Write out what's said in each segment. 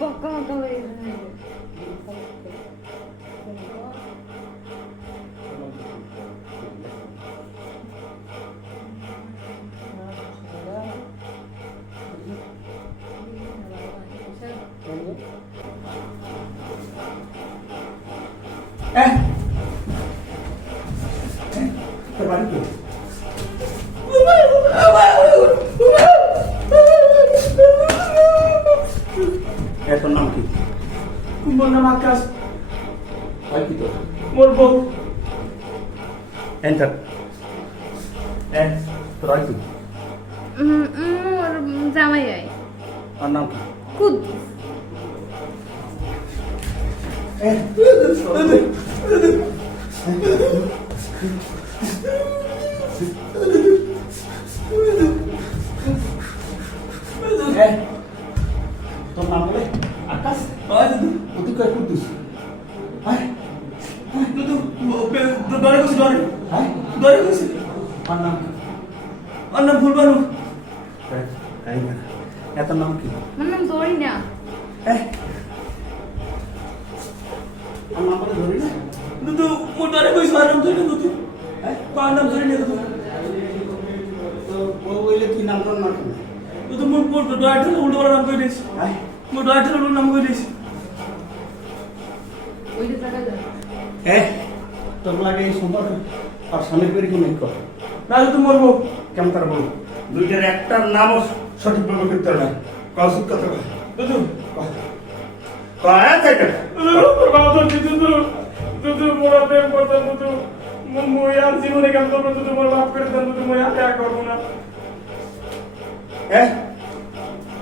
पक्का তোর নাম কি? মোর নাম আকাশ। হয় কি তোর? মোর বউ। এন্টার। তোর হয় কি? মোর জামাই আই আর নাম কি? কুদ তোর নাম বলে আকাশ? তুই কয় কুদ্দুস? ডরে গেছি ডরে হ্যাঁ ডরে গেছি। আর নাম কি? আর নাম ভুলবানু। এত নাম কি? আমার নাম জরি না আর নাম বলে ধরি না? দুদু মোর ডরে কইছ আর নাম ধরে দুদু। আর নাম ধরে নিয়ে দুদু। তো বউ বললে তুই নাম তোর নাম কি? দুদু মোর ডরে ঠেলে উল্টো নাম কই দিস। হ্যাঁ মোর ডরে ঠেলে উল্টো নাম কই দিস। ওইটা টাকা দে তোর লাগে এই সম্পর্ক আর স্বামীর বেরি কোনো কর না দুদু মোর বউ। কেমন তার বল দুইটার একটার নামও সঠিকভাবে করতে হবে না কৌশিক কথা কয় দুদু কয় সেটা মোর বাবা তো দুদু দুদু মোর প্রেম করতে দুদু মই আর জীবনে কাম করব দুদু মোর বাপ করে দেন দুদু মই আর করব না।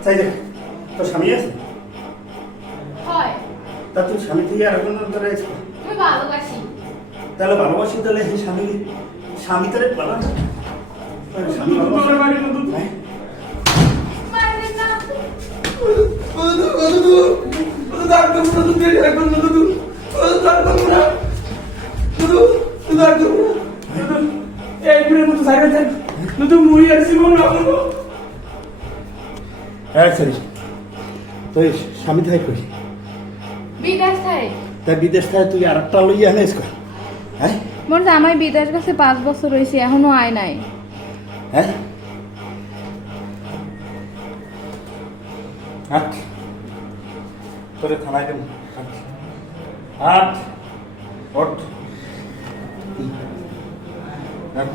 চাই দেখ তোর স্বামী আছে হয় তা তুই স্বামী থেকে আর এখন ধরে আমি ভালোবাসি তাহলে ভালোবাসি তাহলে সেই স্বামী স্বামী তাহলে ভালো না স্বামী দুদু ভালোবাসে তোর বাড়ি দুদু। হ্যাঁ মারবে না দুদু দুদু দুদু দাঁড় করব দুদু তেরে রাখব দুদু দুদু দাঁড় করব না দুদু দুদু দাঁড় করব না দুদু এই পুরে মতো সাইকেল চাই দুদু মই আর জীবন না করব। হ্যাঁ সরি তো স্বামী থেকে কই বিদেশ থাকে তাই বিদেশ থেকে তুই আর একটা লইয়া আনিস কর হ্যাঁ মোর জামাই বিদেশ গেছে 5 বছর হইছে এখনো আয় নাই হ্যাঁ হাট তোরে থানায় দেব হাট ওঠ হাট